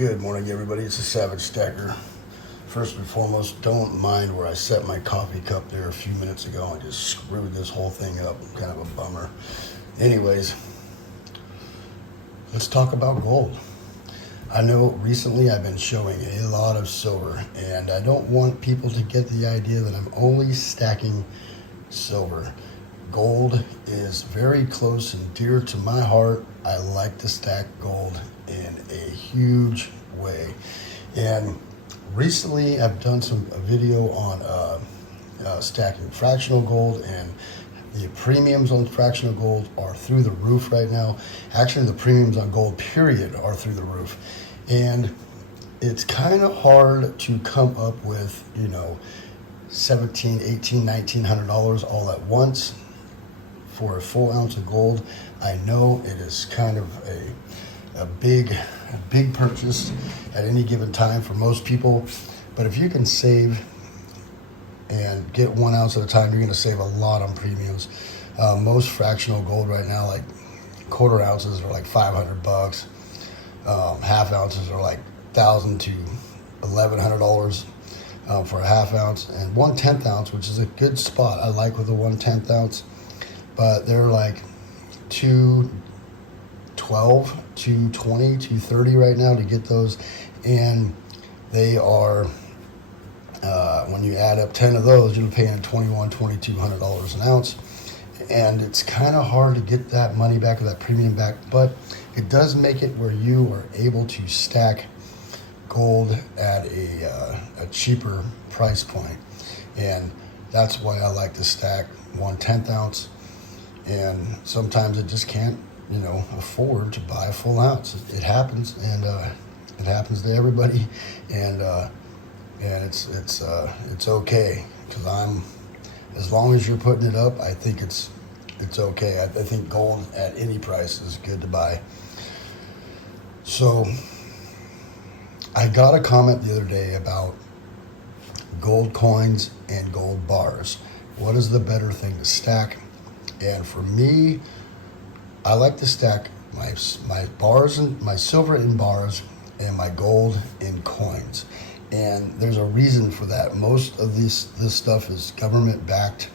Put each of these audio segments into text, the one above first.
Good morning, everybody. It's a Savagestacker. First and foremost, don't mind where I set my coffee cup there a few minutes ago and just screwed this whole thing up. Kind of a bummer. Anyways, let's talk about gold. I know recently I've been showing a lot of silver, and I don't want people to get the idea that I'm only stacking silver. Gold is very close and dear to my heart. I like to stack gold in a huge way. And recently I've done a video on stacking fractional gold, and the premiums on fractional gold are through the roof right now. Actually, the premiums on gold period are through the roof. And it's kind of hard to come up with, $1,700, $1,800, $1,900 all at once for a full ounce of gold. I know it is kind of a big purchase at any given time for most people, but if you can save and get 1 ounce at a time, you're going to save a lot on premiums. Most fractional gold right now, like quarter ounces, are like $500. Half ounces are like $1,000 to $1,100 for a half ounce, and 1/10 ounce, which is a good spot. I like with the 1/10 ounce, but they're like $212, $220, $230 right now to get those, and they are when you add up 10 of those, you're paying $2,100, $2,200 an ounce, and it's kind of hard to get that money back or that premium back, but it does make it where you are able to stack gold at a cheaper price point, and that's why I like to stack 1/10 ounce. And sometimes it just can't, afford to buy a full ounce. It happens, and it happens to everybody, and it's okay, because as long as you're putting it up, I think it's okay. I think gold at any price is good to buy. So I got a comment the other day about gold coins and gold bars. What is the better thing to stack? And for me, I like to stack my bars and my silver in bars and my gold in coins. And there's a reason for that. Most of this stuff is government backed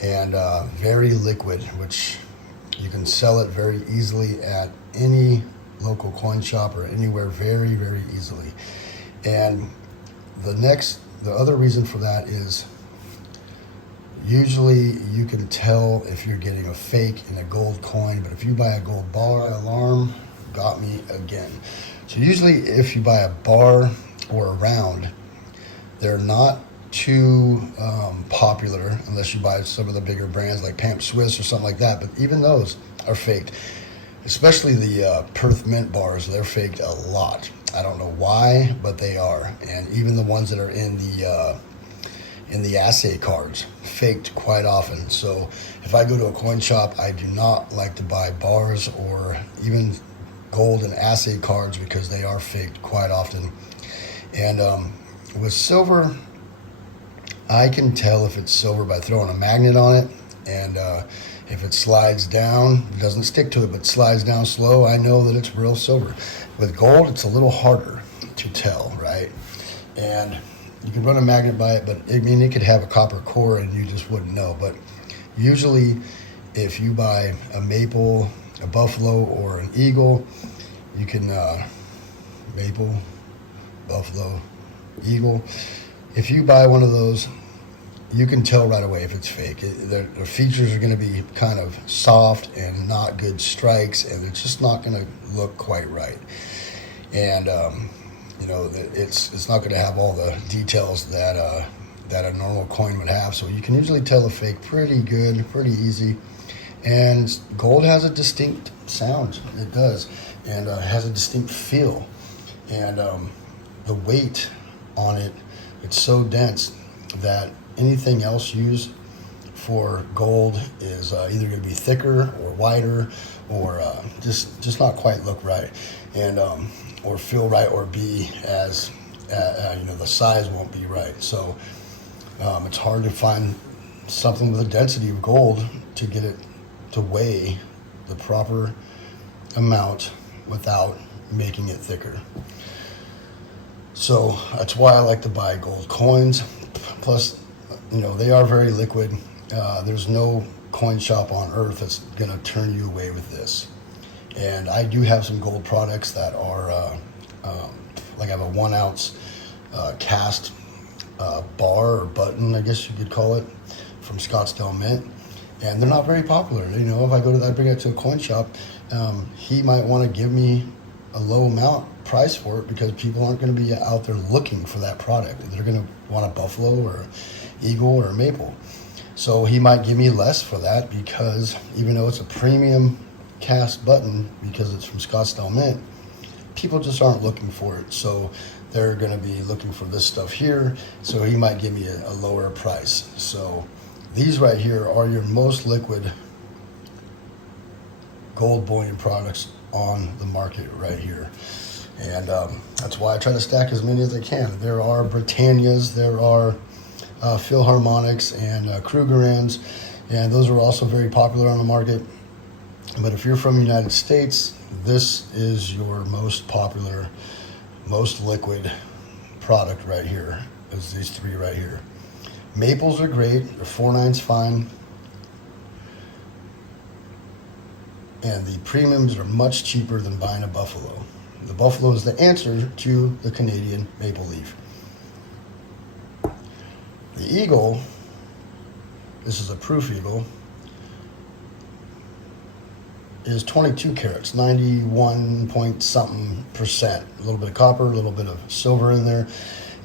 and very liquid, which you can sell it very easily at any local coin shop or anywhere very, very easily. And the other reason for that is usually you can tell if you're getting a fake in a gold coin, but if you buy a gold bar, alarm got me again. So usually if you buy a bar or a round, they're not too popular unless you buy some of the bigger brands like Pamp Swiss or something like that, but even those are faked. Especially the Perth Mint bars, they're faked a lot. I don't know why, but they are. And even the ones that are in the assay cards, faked quite often. So if I go to a coin shop, I do not like to buy bars or even gold and assay cards because they are faked quite often. And with silver, I can tell if it's silver by throwing a magnet on it, and if it slides down, it doesn't stick to it, but slides down slow, I know that it's real silver. With gold, it's a little harder to tell, right? And you can run a magnet by it, but it could have a copper core and you just wouldn't know. But usually, if you buy a maple, a buffalo, or an eagle, you can maple, buffalo, eagle. If you buy one of those, you can tell right away if it's fake. Their features are going to be kind of soft and not good strikes, and it's just not going to look quite right. And it's not going to have all the details that a normal coin would have. So you can usually tell a fake pretty good, pretty easy. And gold has a distinct sound. It does, and has a distinct feel. And the weight on it, it's so dense that anything else used for gold is either going to be thicker or wider, or just not quite look right, and or feel right, or be as the size won't be right. So it's hard to find something with a density of gold to get it to weigh the proper amount without making it thicker. So that's why I like to buy gold coins. Plus, they are very liquid. There's no coin shop on earth that's going to turn you away with this. And I do have some gold products that are, like I have a 1 ounce cast bar or button, I guess you could call it, from Scottsdale Mint. And they're not very popular. If I bring it to a coin shop, he might want to give me a low amount price for it because people aren't going to be out there looking for that product. They're going to want a buffalo or eagle or a maple. So he might give me less for that because even though it's a premium cast button because it's from Scottsdale Mint, people just aren't looking for it. So they're going to be looking for this stuff here. So he might give me a lower price. So these right here are your most liquid gold bullion products on the market right here. And that's why I try to stack as many as I can. There are Britannias, there are Philharmonics and Krugerrands, and those are also very popular on the market. But if you're from the United States, this is your most popular, most liquid product right here. Is these three right here. Maples are great, they're 4/9 fine. And the premiums are much cheaper than buying a buffalo. The buffalo is the answer to the Canadian maple leaf. The eagle, this is a proof eagle, is 22 carats, 91 point something percent. A little bit of copper, a little bit of silver in there.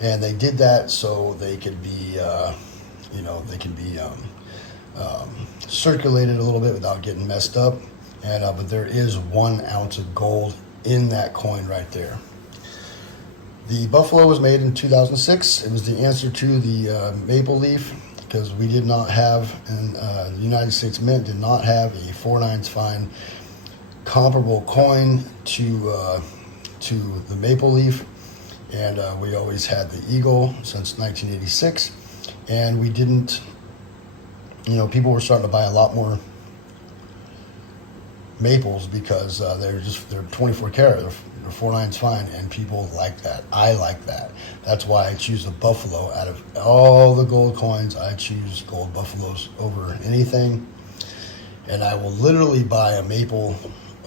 And they did that so they could be, circulated a little bit without getting messed up. And but there is 1 ounce of gold in that coin right there. The buffalo was made in 2006. It was the answer to the maple leaf because we did not have, and the United States Mint did not have a 4/9 fine comparable coin to the maple leaf. And we always had the eagle since 1986. And we didn't, people were starting to buy a lot more maples because they're 24 karat, they're 4/9 fine, and people like that. I like that. That's why I choose the buffalo. Out of all the gold coins, I choose gold buffaloes over anything. And I will literally buy a maple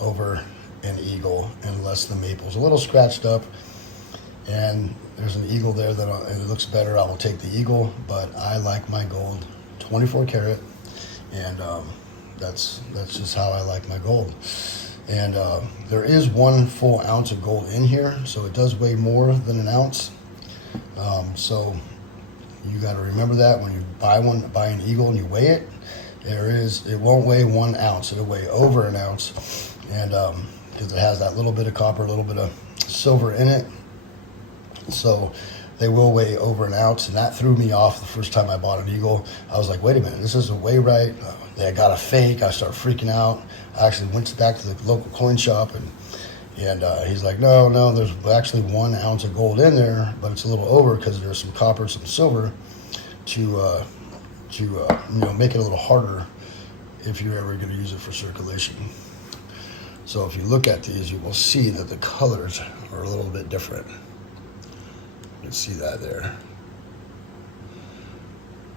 over an eagle unless the maple's a little scratched up and there's an eagle there that it looks better. I will take the eagle, but I like my gold 24 karat, and that's just how I like my gold. And there is 1 full ounce of gold in here, so it does weigh more than an ounce. So you got to remember that when you buy an eagle and you weigh it, it won't weigh 1 ounce. It'll weigh over an ounce, and because it has that little bit of copper, a little bit of silver in it. So they will weigh over an ounce, and that threw me off the first time I bought an eagle. I was like, wait a minute, this doesn't weigh right. I got a fake. I started freaking out. I actually went back to the local coin shop, and he's like, no, there's actually 1 ounce of gold in there, but it's a little over because there's some copper, some silver to make it a little harder if you're ever going to use it for circulation. So if you look at these, you will see that the colors are a little bit different. You can see that there.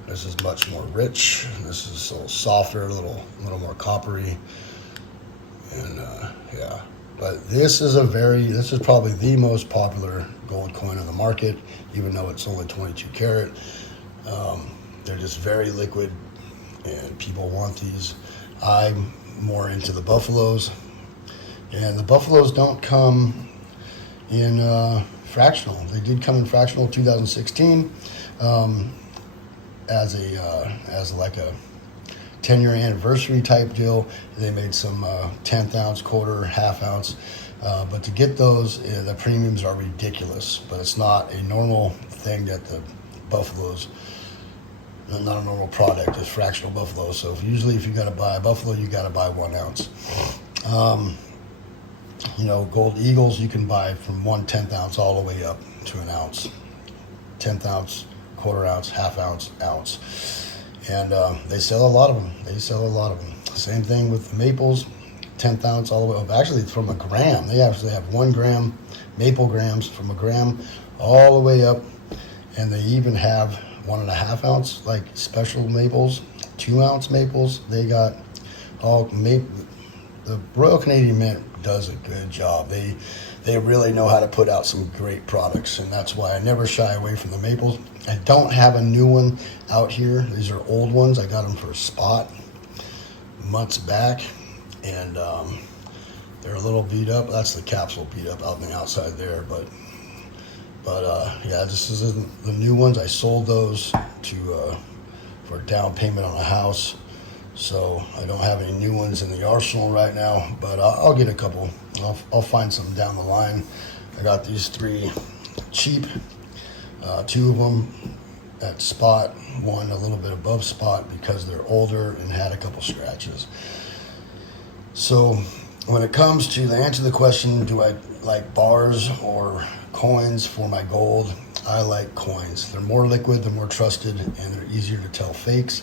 This is much more rich. This is a little softer, a little more coppery, and yeah. But this is probably the most popular gold coin on the market, even though it's only 22 karat. They're just very liquid, and people want these. I'm more into the buffaloes, and the buffaloes don't come in fractional. They did come in fractional 2016 as like a 10-year anniversary type deal. They made some 10th ounce, quarter, half ounce, but to get those, the premiums are ridiculous. But it's not a normal thing that the buffaloes, not a normal product, is fractional buffalo. So usually if you got to buy a buffalo, you got to buy 1 ounce. Gold eagles you can buy from 1/10 ounce all the way up to an ounce, 10th ounce, quarter ounce, half ounce, ounce, and they sell a lot of them. Same thing with the maples. 10th ounce all the way up. Actually, it's from a gram. They actually have 1 gram maple grams from a gram all the way up, and they even have 1.5 ounce like special maples, 2 ounce maples. They got all maple. The Royal Canadian Mint does a good job. They really know how to put out some great products, and that's why I never shy away from the maples. I don't have a new one out here. These are old ones. I got them for a spot months back, and they're a little beat up. That's the capsule beat up out on the outside there, but yeah, this is the new ones. I sold those for a down payment on a house, so I don't have any new ones in the arsenal right now, but I'll get a couple. I'll find some down the line. I got these 3 cheap, 2 of them at spot, 1 a little bit above spot because they're older and had a couple scratches. So when it comes to answer the question, do I like bars or coins for my gold? I like coins. They're more liquid, they're more trusted, and they're easier to tell fakes.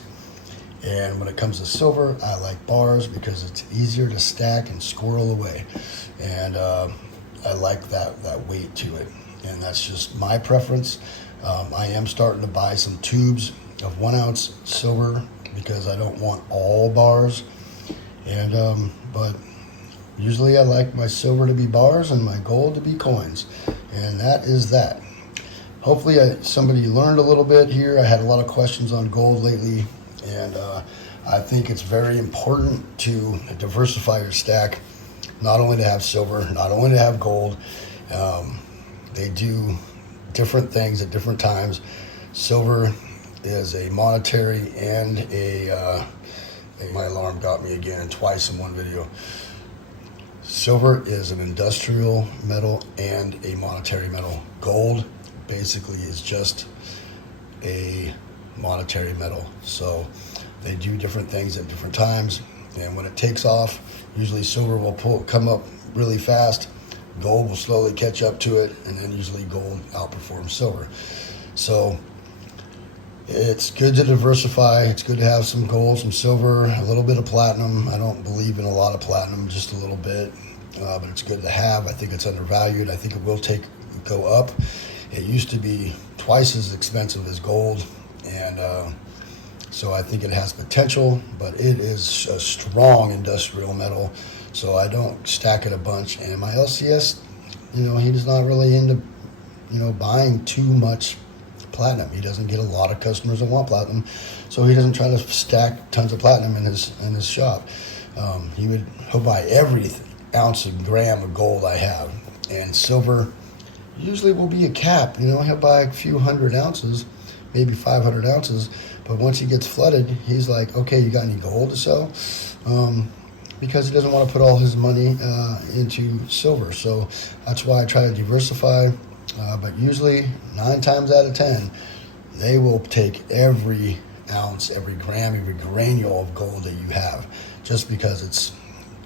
And when it comes to silver, I like bars because it's easier to stack and squirrel away. And I like that weight to it. And that's just my preference. I am starting to buy some tubes of 1 ounce silver because I don't want all bars. And but usually I like my silver to be bars and my gold to be coins. And that is that. Hopefully somebody learned a little bit here. I had a lot of questions on gold lately. And I think it's very important to diversify your stack, not only to have silver, not only to have gold. They do different things at different times. Silver is a monetary and my alarm got me again twice in one video. Silver is an industrial metal and a monetary metal. Gold basically is just a monetary metal. So they do different things at different times, and when it takes off, usually silver will come up really fast, gold will slowly catch up to it, and then usually gold outperforms silver. So it's good to diversify. It's good to have some gold, some silver, a little bit of platinum. I don't believe in a lot of platinum, just a little bit, but it's good to have. I think it's undervalued. I think it will go up. It used to be twice as expensive as gold, and so I think it has potential, but it is a strong industrial metal, so I don't stack it a bunch. And my LCS, he's not really into, buying too much platinum. He doesn't get a lot of customers that want platinum, so he doesn't try to stack tons of platinum in his shop. He'll buy every ounce and gram of gold I have, and silver usually will be a cap. He'll buy a few 100 ounces, maybe 500 ounces, but once he gets flooded, he's like, okay, you got any gold to sell? Because he doesn't want to put all his money into silver. So that's why I try to diversify. But usually 9 times out of 10, they will take every ounce, every gram, every granule of gold that you have, just because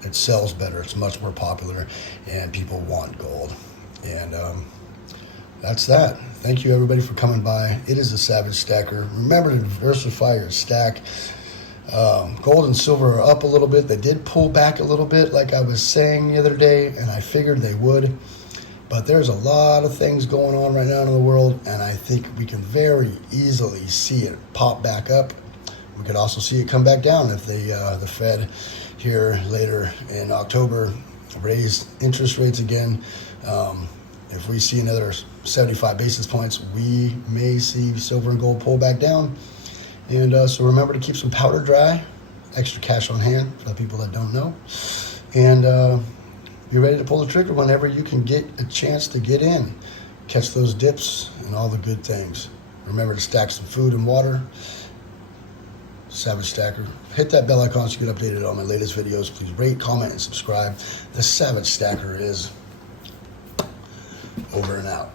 it sells better. It's much more popular, and people want gold. And that's that. Thank you, everybody, for coming by. It is the Savagestacker. Remember to diversify your stack. Gold and silver are up a little bit. They did pull back a little bit, like I was saying the other day, and I figured they would. But there's a lot of things going on right now in the world, and I think we can very easily see it pop back up. We could also see it come back down if the Fed here later in October raise interest rates again. If we see another 75 basis points, we may see silver and gold pull back down. And so remember to keep some powder dry, extra cash on hand for the people that don't know. And be ready to pull the trigger whenever you can get a chance to get in. Catch those dips and all the good things. Remember to stack some food and water. Savagestacker. Hit that bell icon so you get updated on my latest videos. Please rate, comment, and subscribe. The Savagestacker is over and out.